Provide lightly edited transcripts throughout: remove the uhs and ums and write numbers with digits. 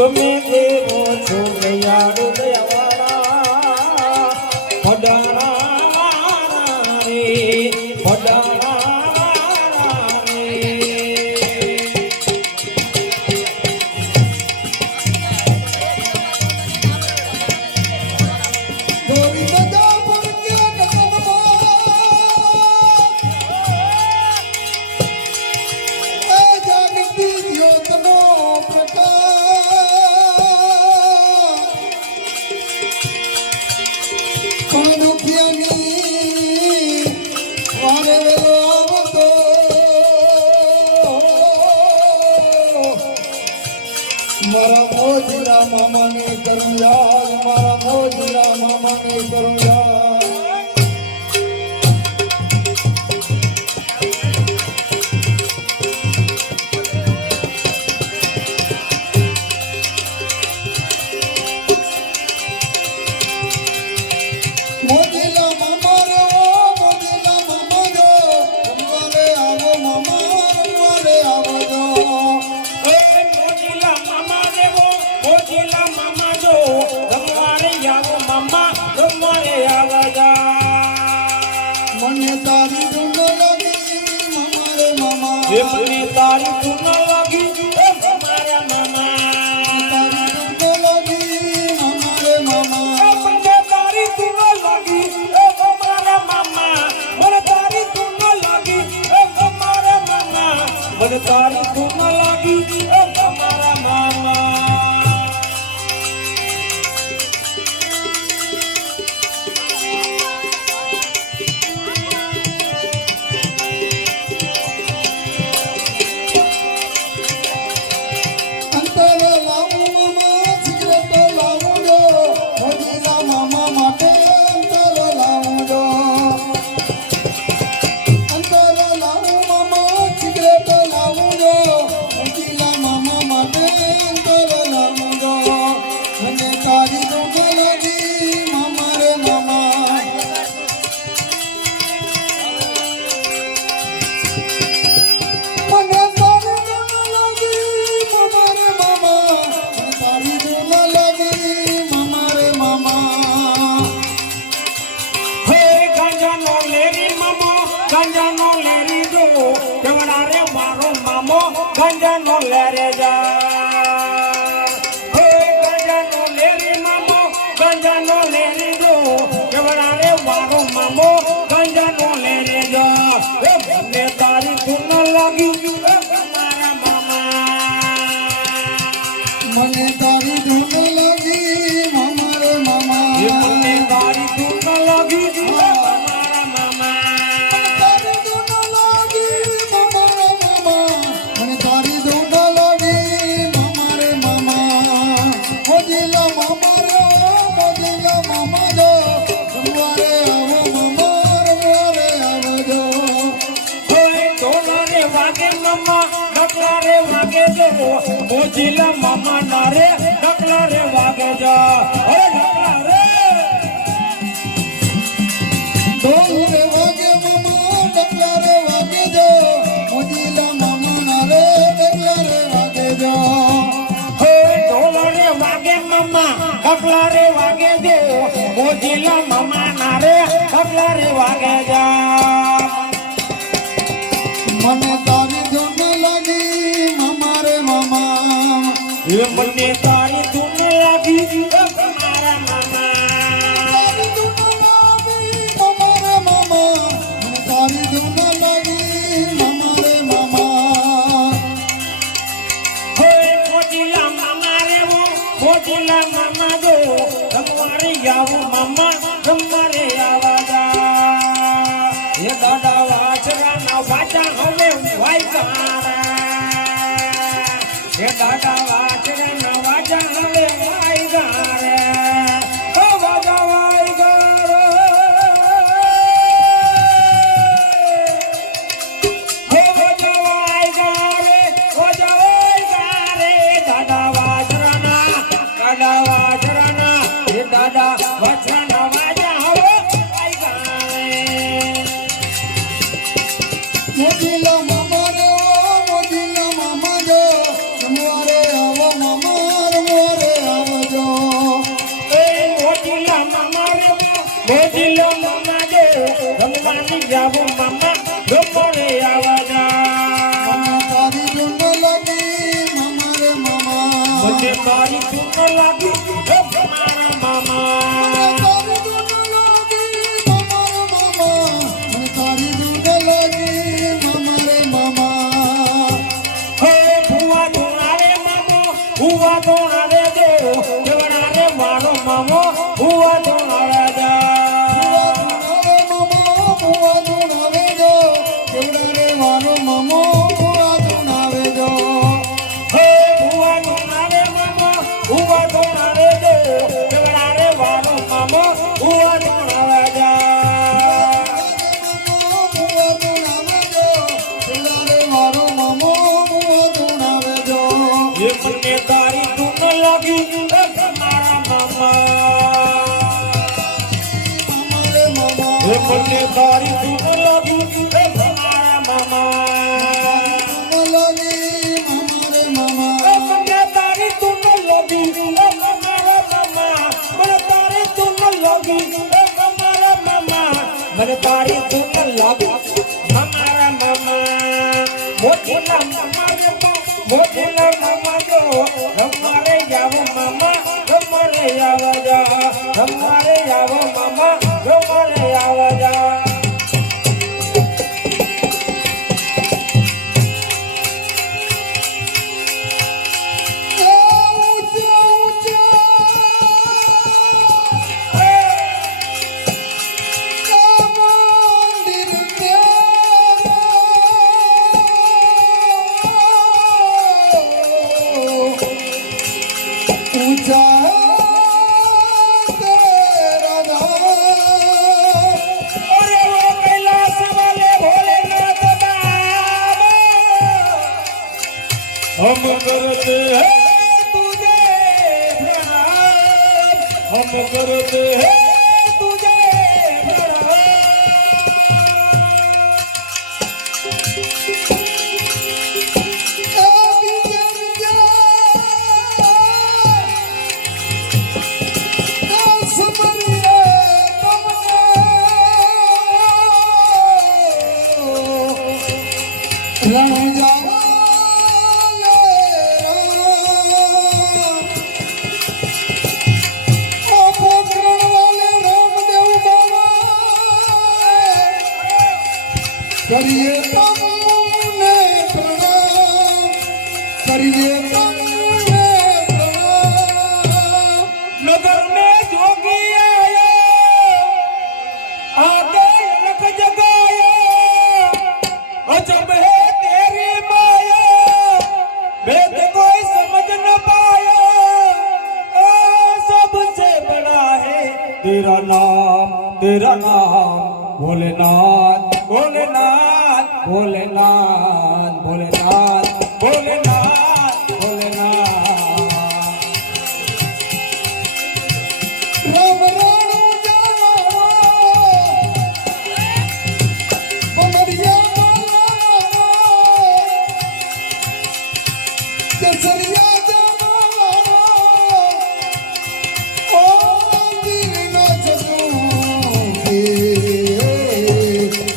ગમે તેવો છો દયાળુ દયાવાળા ભડાણા રે ભડાણા મારા મોજીલા મામાને કરું યાદ મારા મોજીલા મામાને કરું યાદ મોજીલા મામા રે મોજીલા મામા જો રમવારે આવો મામા રમવારે આવો જો મને તારી ધૂન લાગી મામા રે મામા મને તારી ધૂન લાગી મારા મામા તારી ધૂન લાગી મામા રે મામા મને તારી ધૂન લાગી મારા મામા મને તારી ધૂન લાગી મારા મામા મને તારી ધૂન લાગી મારા મામા गंजा नो लेरे जा हे गंजा नो लेरी मामो गंजा नो लेरी जो केवड़ा रे वारो मामो गंजा नो लेरे जा हे મને તારી ધૂન લાગી મારા મામા મને તારી ધૂન લાગી મામા રે મામા મને તારી ધૂન લાગી મોજીલા મામા ના રે ડકલા રે વાગે જા અરે ડકલા રે ઢોલ રે વાગે મામા ડકલા રે વાગે જા મોજીલા મામા ના રે ડકલા રે વાગે જા હે ઢોલ રે વાગે મામા ડકલા રે વાગે દે મોજીલા મામા ના રે ડકલા રે વાગે જા મને તારી ધૂન લાગી મામા રે મામા મને તારી ધૂન લાગી મારા મામા તારી ધૂન લાગી મામા રે મામા મને તારી ધૂન લાગી મામા રે મામા હે મોજીલા મામા રે મોજીલા મામા જો રમવારે આવો મામા રમવારે આવા જા એ દાદા વાચરાના વાચા હવે વાઈ ગારા એ દાદા વાચરાના વાચા હવે વાઈ ગારે ઓ વાજા વાઈ ગારે હે વાજા વાઈ ગારે દાદા વાચરાના એ દાદા વાચરાના વાચા હવે વાઈ ગારે મોજીલા મામા રે મોજીલા મામા જો રમવારે આવો મામા રમવારે જાવું મામા ગમરે આવજા તારી ધૂન લાગી મામા રે મામા મને તારી ધૂન લાગી મારા મામા તારી ધૂન લાગી મામા રે મામા મને તારી ધૂન લાગી મામા રે મામા હે ભુવા ધૂણા રે મામો ભુવા ધૂણા રે જો કેવડા રે મારો મામો ભુવા ધૂણા રે જા તારી ધૂન લાગી મારા મામા મને તારી ધૂન લાગી મારા મામા મને તારી ધૂન લાગી મારા મામા મને તારી ધૂન લાગી મારા મામા મને તારી ધૂન લાગી મારા મામા મોટીના મામા મોટીના મામા જો હમારે જાવો મામા હમારે આવજા હમારે જાવો મામા હમારે આવજા हम करते हैं तुझे प्रणाम हम करते हैं तुझे करिए तमने प्रणाम करिए तमने प्रणाम नगर में जोगी आया आगे लग जगाया अजब है तेरी माया वेद कोई समझ न पाया सबसे बड़ा है तेरा नाम भोलेनाथ भोलेनाथ भोलेनाथ भोलेनाथ भोलेनाथ भोलेनाथ राम राणो जावा बमरिया माला केसरिया जावा ओ वीर ना जदू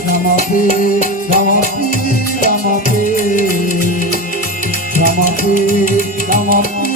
Ramape, Ramape, Ramape, Ramape, Ramape.